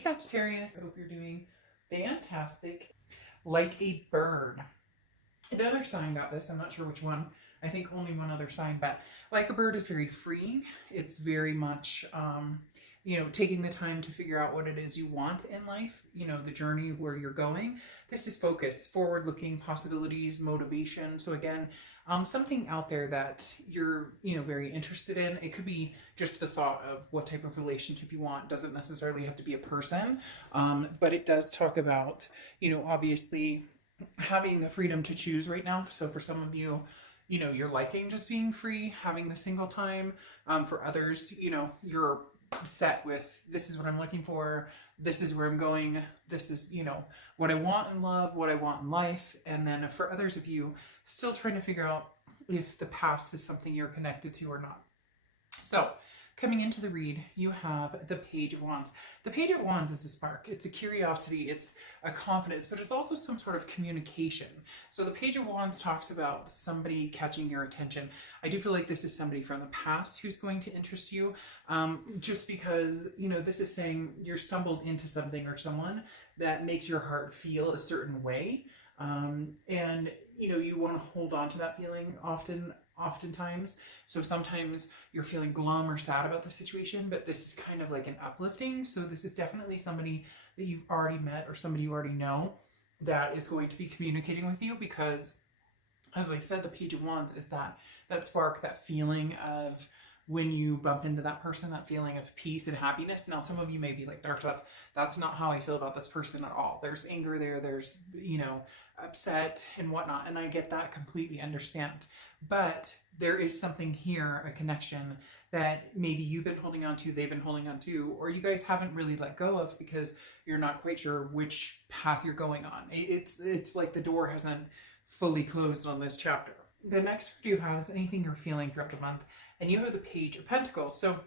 Sagittarius, I hope you're doing fantastic. Like a bird. Another sign got this. I'm not sure which one. I think only one other sign, but like a bird is very free. It's very much, taking the time to figure out what it is you want in life, the journey where you're going. This is focus, forward looking possibilities, motivation. So again, something out there that you're, very interested in. It could be just the thought of what type of relationship you want. Doesn't necessarily have to be a person, but it does talk about, obviously having the freedom to choose right now. So for some of you, you're liking just being free, having the single time. For others, you're set with, this is what I'm looking for, this is where I'm going, this is, what I want in love, what I want in life. And then for others of you, still trying to figure out if the past is something you're connected to or not. So coming into the read, you have the Page of Wands. The Page of Wands is a spark. It's a curiosity. It's a confidence, but it's also some sort of communication. So the Page of Wands talks about somebody catching your attention. I do feel like this is somebody from the past who's going to interest you, just because, this is saying you're stumbled into something or someone that makes your heart feel a certain way. And, you want to hold on to that feeling oftentimes. So sometimes you're feeling glum or sad about the situation, but this is kind of like an uplifting. So this is definitely somebody that you've already met or somebody you already know that is going to be communicating with you, because as I said, the Page of Wands is that spark, that feeling of when you bump into that person, that feeling of peace and happiness. Now, some of you may be like, Dark Stuff, that's not how I feel about this person at all. There's anger there, there's, upset and whatnot. And I get that, completely understand. But there is something here, a connection that maybe you've been holding on to, they've been holding on to, or you guys haven't really let go of because you're not quite sure which path you're going on. It's like the door hasn't fully closed on this chapter. The next you have is anything you're feeling throughout the month, and you have the Page of Pentacles. So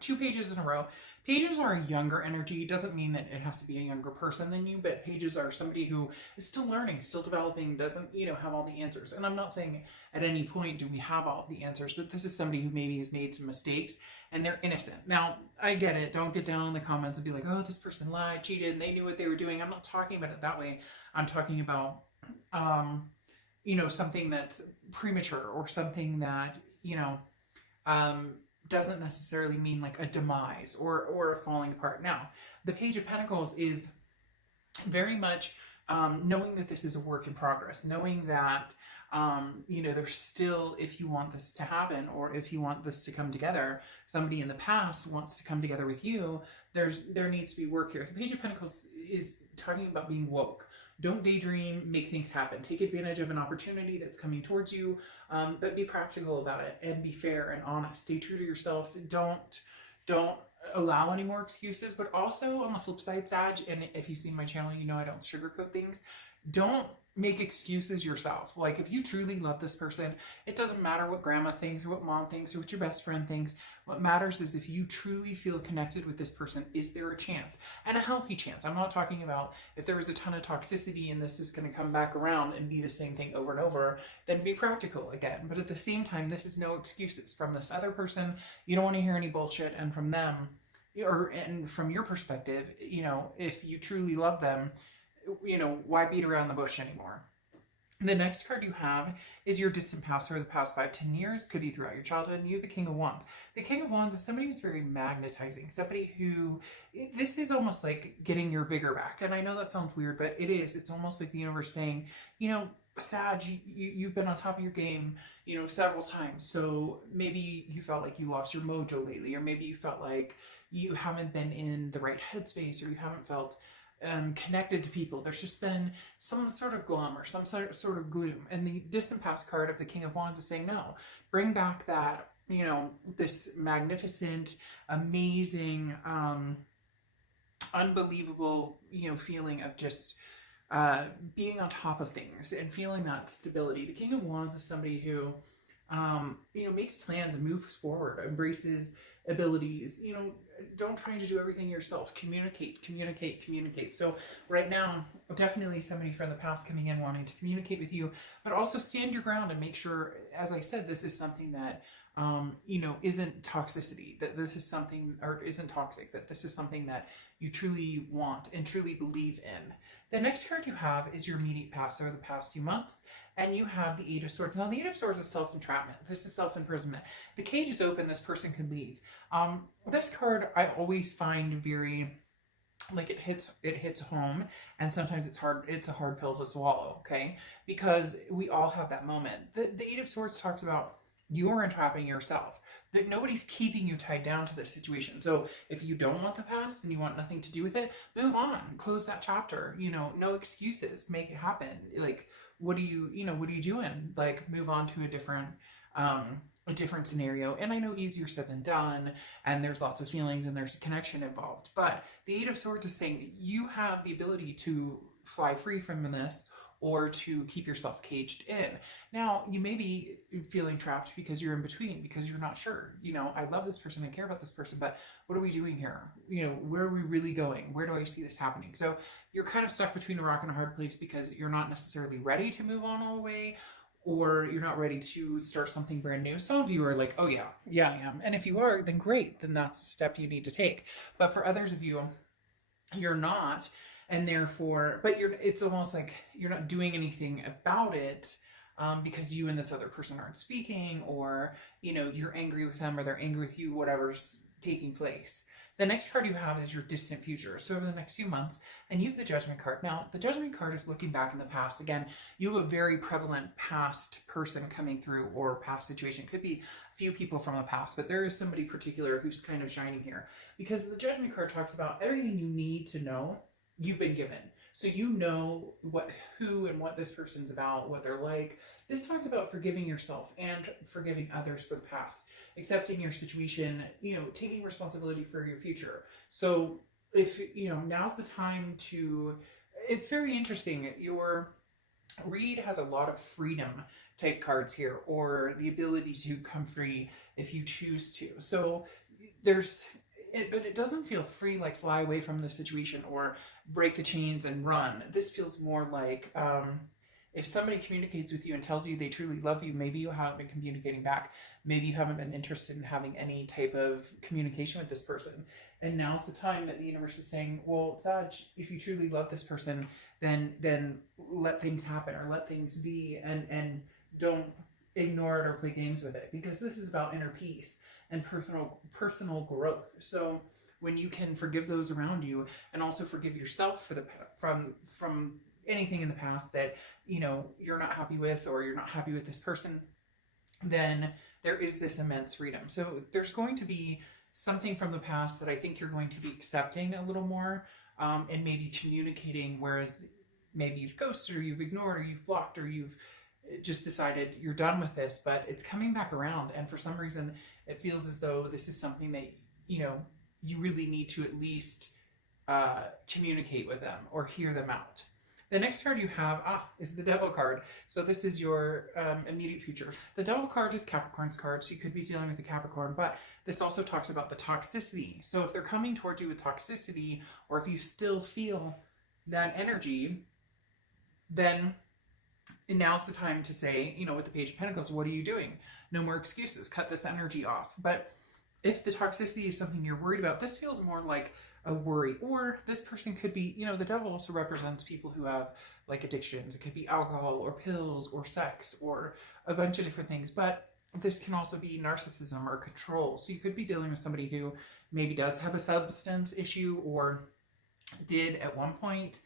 2 pages in a row. Pages are a younger energy. Doesn't mean that it has to be a younger person than you, but pages are somebody who is still learning, still developing, doesn't, have all the answers. And I'm not saying at any point do we have all the answers, but this is somebody who maybe has made some mistakes and they're innocent. Now, I get it. Don't get down in the comments and be like, oh, this person lied, cheated, and they knew what they were doing. I'm not talking about it that way. I'm talking about, something that's premature or something that, doesn't necessarily mean like a demise or a falling apart. Now, the Page of Pentacles is very much knowing that this is a work in progress, knowing that, there's still, if you want this to happen or if you want this to come together, somebody in the past wants to come together with you, there needs to be work here. The Page of Pentacles is talking about being woke. Don't daydream, make things happen. Take advantage of an opportunity that's coming towards you, but be practical about it and be fair and honest. Stay true to yourself. Don't allow any more excuses, but also on the flip side, Sag, and if you see my channel, I don't sugarcoat things. Don't make excuses yourself. Like, if you truly love this person, it doesn't matter what grandma thinks or what mom thinks or what your best friend thinks. What matters is if you truly feel connected with this person, is there a chance? And a healthy chance. I'm not talking about if there was a ton of toxicity and this is going to come back around and be the same thing over and over, then be practical again. But at the same time, this is no excuses. From this other person, you don't want to hear any bullshit, and from them, and from your perspective, if you truly love them, why beat around the bush anymore? The next card you have is your distant past for the past 5-10 years. Could be throughout your childhood. And you have the King of Wands. The King of Wands is somebody who's very magnetizing. Somebody who, this is almost like getting your vigor back. And I know that sounds weird, but it is. It's almost like the universe saying, Sag, you've been on top of your game, several times. So maybe you felt like you lost your mojo lately, or maybe you felt like you haven't been in the right headspace, or you haven't felt connected to people. There's just been some sort of glum or some sort of gloom. And the distant past card of the King of Wands is saying, no, bring back that, this magnificent, amazing, unbelievable, feeling of just being on top of things and feeling that stability. The King of Wands is somebody who, makes plans and moves forward, embraces abilities, don't try to do everything yourself. Communicate. So right now, definitely somebody from the past coming in wanting to communicate with you, but also stand your ground and make sure, as I said, this is something that you know, isn't toxicity, that this is something, or isn't toxic, that this is something that you truly want and truly believe in. The next card you have is your immediate past, or the past few months, and you have the Eight of Swords. Now, the Eight of Swords is self-entrapment. This is self-imprisonment. The cage is open. This person can leave. This card I always find very, like, it hits home, and sometimes it's a hard pill to swallow, okay? Because we all have that moment. The Eight of Swords talks about you're entrapping yourself, that nobody's keeping you tied down to this situation. So if you don't want the past and you want nothing to do with it, move on, close that chapter, you know, no excuses, make it happen. Like, what are you doing? Like, move on to a different scenario. And I know easier said than done, and there's lots of feelings and there's a connection involved, but the Eight of Swords is saying you have the ability to fly free from this, or to keep yourself caged in. Now, you may be feeling trapped because you're in between, because you're not sure. You know, I love this person, I care about this person, but what are we doing here? You know, where are we really going? Where do I see this happening? So you're kind of stuck between a rock and a hard place, because you're not necessarily ready to move on all the way, or you're not ready to start something brand new. Some of you are like, oh yeah, I am. And if you are, then great, then that's a step you need to take. But for others of you, you're not. And therefore, but it's almost like you're not doing anything about it, because you and this other person aren't speaking, or, you know, you're angry with them, or they're angry with you, whatever's taking place. The next card you have is your distant future. So over the next few months, and you have the Judgment card. Now, the Judgment card is looking back in the past. Again, you have a very prevalent past person coming through, or past situation. Could be a few people from the past, but there is somebody particular who's kind of shining here, because the Judgment card talks about everything you need to know you've been given. So you know who and what this person's about, what they're like. This talks about forgiving yourself and forgiving others for the past, accepting your situation, you know, taking responsibility for your future. So if, you know, now's the time to, it's very interesting. Your read has a lot of freedom type cards here, or the ability to come free if you choose to. So but it doesn't feel free, like fly away from the situation or break the chains and run. This feels more like, if somebody communicates with you and tells you they truly love you, maybe you haven't been communicating back. Maybe you haven't been interested in having any type of communication with this person. And now's the time that the universe is saying, well, Sag, if you truly love this person, then let things happen, or let things be, and don't ignore it or play games with it, because this is about inner peace and personal growth. So when you can forgive those around you, and also forgive yourself for from anything in the past that, you know, you're not happy with, or you're not happy with this person, then there is this immense freedom. So there's going to be something from the past that I think you're going to be accepting a little more, and maybe communicating, whereas maybe you've ghosted, or you've ignored, or you've blocked, or you've just decided you're done with this, but it's coming back around. And for some reason, it feels as though this is something that, you know, you really need to at least communicate with them or hear them out. The next card you have is the Devil card. So this is your immediate future. The Devil card is Capricorn's card, so you could be dealing with a Capricorn, but this also talks about the toxicity. So if they're coming towards you with toxicity, or if you still feel that energy, then now's the time to say, you know, with the Page of Pentacles, what are you doing? No more excuses. Cut this energy off. But if the toxicity is something you're worried about, this feels more like a worry. Or this person could be, you know, the Devil also represents people who have like addictions. It could be alcohol or pills or sex or a bunch of different things. But this can also be narcissism or control. So you could be dealing with somebody who maybe does have a substance issue, or did at one point.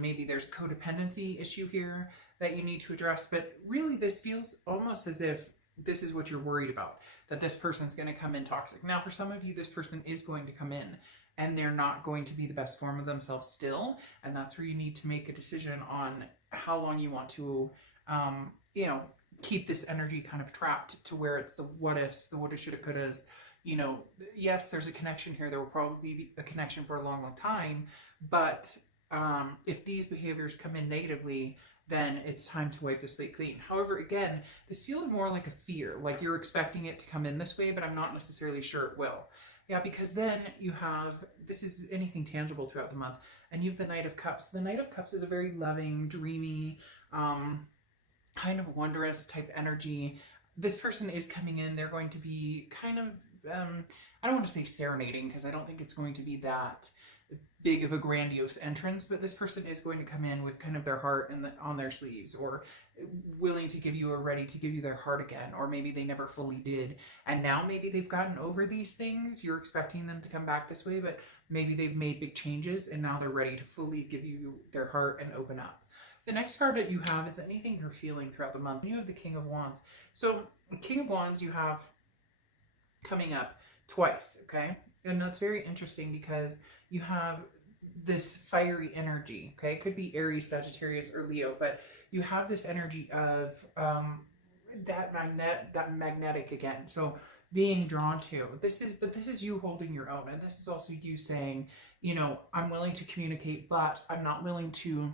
Maybe there's codependency issue here that you need to address. But really, this feels almost as if this is what you're worried about, that this person's going to come in toxic. Now, for some of you, this person is going to come in, and they're not going to be the best form of themselves still. And that's where you need to make a decision on how long you want to, you know, keep this energy kind of trapped, to where it's the what ifs, the woulda, shoulda, couldas. You know, yes, there's a connection here. There will probably be a connection for a long, long time. But if these behaviors come in negatively, then it's time to wipe the slate clean. However, again, this feels more like a fear, like you're expecting it to come in this way, but I'm not necessarily sure it will. Yeah, because then you have, this is anything tangible throughout the month, and you have the Knight of Cups. The Knight of Cups is a very loving, dreamy, kind of wondrous type energy. this person is coming in. They're going to be kind of, I don't want to say serenading, because I don't think it's going to be that big of a grandiose entrance, but this person is going to come in with kind of their heart on their sleeves, or willing to give you, or ready to give you their heart again, or maybe they never fully did, and now maybe they've gotten over these things. You're expecting them to come back this way, but maybe they've made big changes and now they're ready to fully give you their heart and open up. The next card that you have is anything you're feeling throughout the month. You have the King of Wands. So King of Wands you have coming up twice, okay? And that's very interesting because you have this fiery energy, okay? It could be Aries, Sagittarius, or Leo, but you have this energy of that magnetic again. So being drawn to this is you holding your own, and this is also you saying, you know, I'm willing to communicate, but I'm not willing to.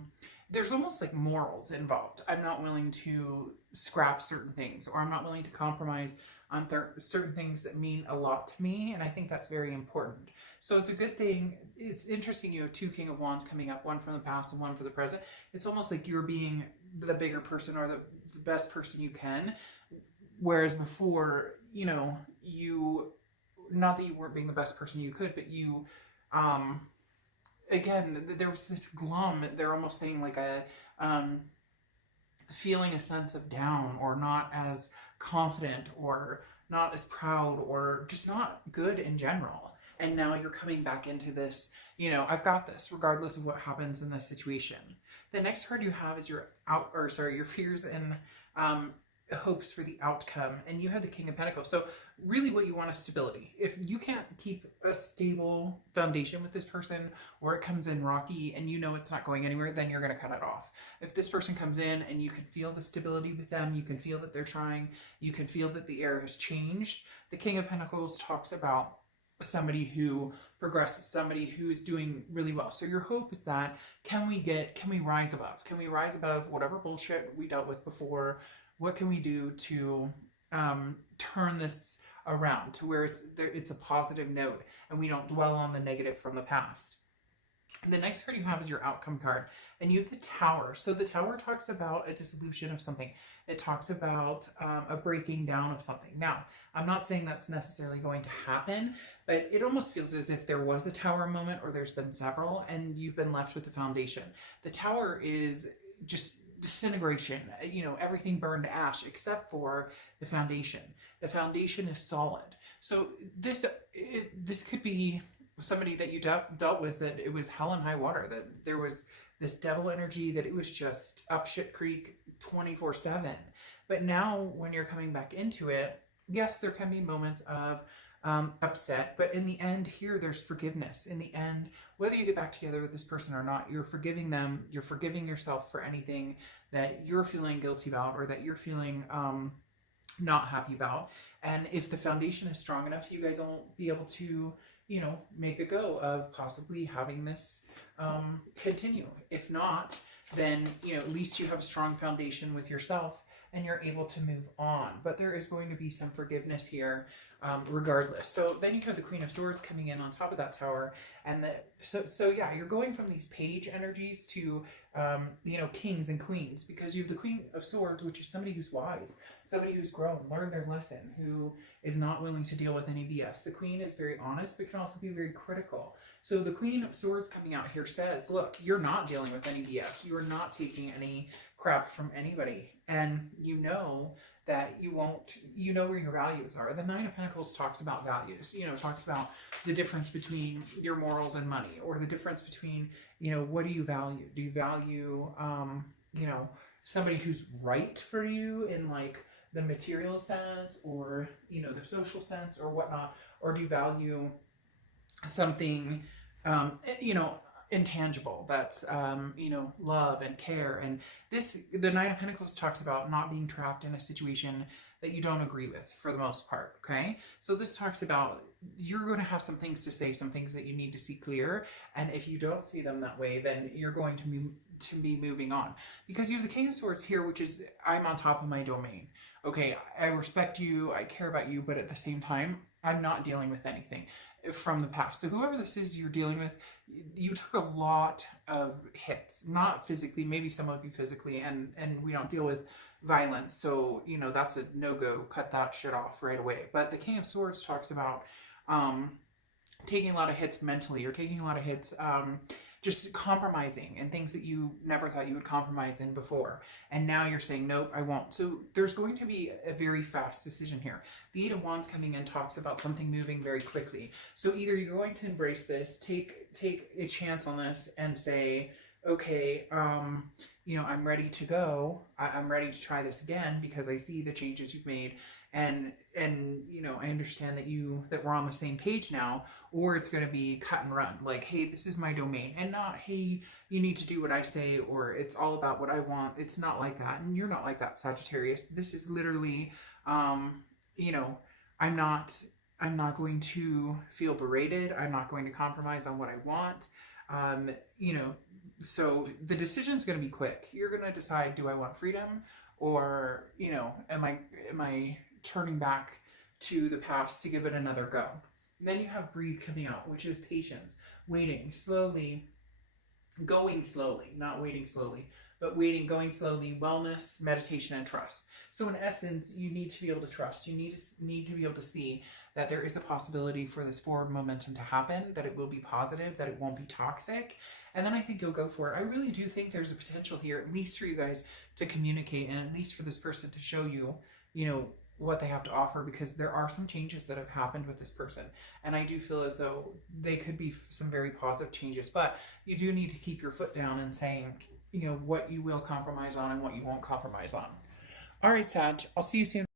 There's almost like morals involved. I'm not willing to scrap certain things, or I'm not willing to compromise on certain things that mean a lot to me, and I think that's very important. So it's a good thing. It's interesting you have two King of Wands coming up, one from the past and one for the present. It's almost like you're being the bigger person, or the best person you can, whereas before, you know, you, not that you weren't being the best person you could, but you, again, there was this glum, they're almost saying like a, feeling a sense of down, or not as confident, or not as proud, or just not good in general. And now you're coming back into this, you know, I've got this regardless of what happens in this situation. The next card you have is your your fears and hopes for the outcome, and you have the King of Pentacles. So really what you want is stability. If you can't keep a stable foundation with this person, or it comes in rocky and you know it's not going anywhere, then you're going to cut it off. If this person comes in and you can feel the stability with them, you can feel that they're trying, you can feel that the air has changed. The King of Pentacles talks about somebody who progresses, somebody who is doing really well. So your hope is that, can we rise above? Can we rise above whatever bullshit we dealt with before? What can we do to turn this around to where it's a positive note and we don't dwell on the negative from the past? The next card you have is your outcome card, and you have the Tower. So the Tower talks about a dissolution of something. It talks about a breaking down of something. Now, I'm not saying that's necessarily going to happen, but it almost feels as if there was a Tower moment, or there's been several, and you've been left with the foundation. The Tower is just disintegration, you know, everything burned to ash except for the foundation. The foundation is solid. So this could be somebody that you dealt with, that it was hell and high water, that there was this devil energy, that it was just up shit creek 24/7. But now when you're coming back into it, yes, there can be moments of upset, but in the end here, there's forgiveness. In the end, whether you get back together with this person or not, you're forgiving them, you're forgiving yourself for anything that you're feeling guilty about, or that you're feeling not happy about. And if the foundation is strong enough, you guys won't be able to, you know, make a go of possibly having this continue. If not, then, you know, at least you have a strong foundation with yourself and you're able to move on. But there is going to be some forgiveness here regardless. So then you have the Queen of Swords coming in on top of that Tower. And so yeah, you're going from these page energies to, you know, kings and queens, because you have the Queen of Swords, which is somebody who's wise, somebody who's grown, learned their lesson, who is not willing to deal with any BS. The Queen is very honest, but can also be very critical. So the Queen of Swords coming out here says, look, you're not dealing with any BS. You are not taking any crap from anybody. And you know that you won't, you know where your values are. The Nine of Pentacles talks about values, you know, talks about the difference between your morals and money, or the difference between, you know, what do you value? Do you value, you know, somebody who's right for you in like the material sense, or, you know, the social sense or whatnot? Or do you value something, you know, intangible, that's you know, love and care? And the Nine of Pentacles talks about not being trapped in a situation that you don't agree with for the most part. Okay, so this talks about you're going to have some things to say, some things that you need to see clear, and if you don't see them that way, then you're going to be moving on, because you have the King of Swords here, which is, I'm on top of my domain. Okay, I respect you, I care about you, but at the same time, I'm not dealing with anything from the past. So whoever this is you're dealing with, you took a lot of hits, not physically, maybe some of you physically, and we don't deal with violence. So, you know, that's a no-go. Cut that shit off right away. But the King of Swords talks about taking a lot of hits mentally, or taking a lot of hits just compromising and things that you never thought you would compromise in before. And now you're saying, nope, I won't. So there's going to be a very fast decision here. The Eight of Wands coming in talks about something moving very quickly. So either you're going to embrace this, take a chance on this and say, okay, you know, I'm ready to go. I'm ready to try this again because I see the changes you've made. And you know, I understand that we're on the same page now. Or it's going to be cut and run, like, hey, this is my domain, and not, hey, you need to do what I say, or it's all about what I want. It's not like that, and you're not like that, Sagittarius. This is literally, you know, I'm not going to feel berated. I'm not going to compromise on what I want. You know, so the decision's going to be quick. You're going to decide, do I want freedom, or, you know, am I turning back to the past to give it another go? And then you have breathe coming out, which is patience, waiting slowly, going slowly, not waiting slowly, but waiting, going slowly, wellness, meditation, and trust. So in essence, you need to be able to trust. You need to be able to see that there is a possibility for this forward momentum to happen, that it will be positive, that it won't be toxic. And then I think you'll go for it. I really do think there's a potential here, at least for you guys to communicate, and at least for this person to show you, you know, what they have to offer, because there are some changes that have happened with this person. And I do feel as though they could be some very positive changes, but you do need to keep your foot down and saying, you know, what you will compromise on and what you won't compromise on. All right, Sag, I'll see you soon.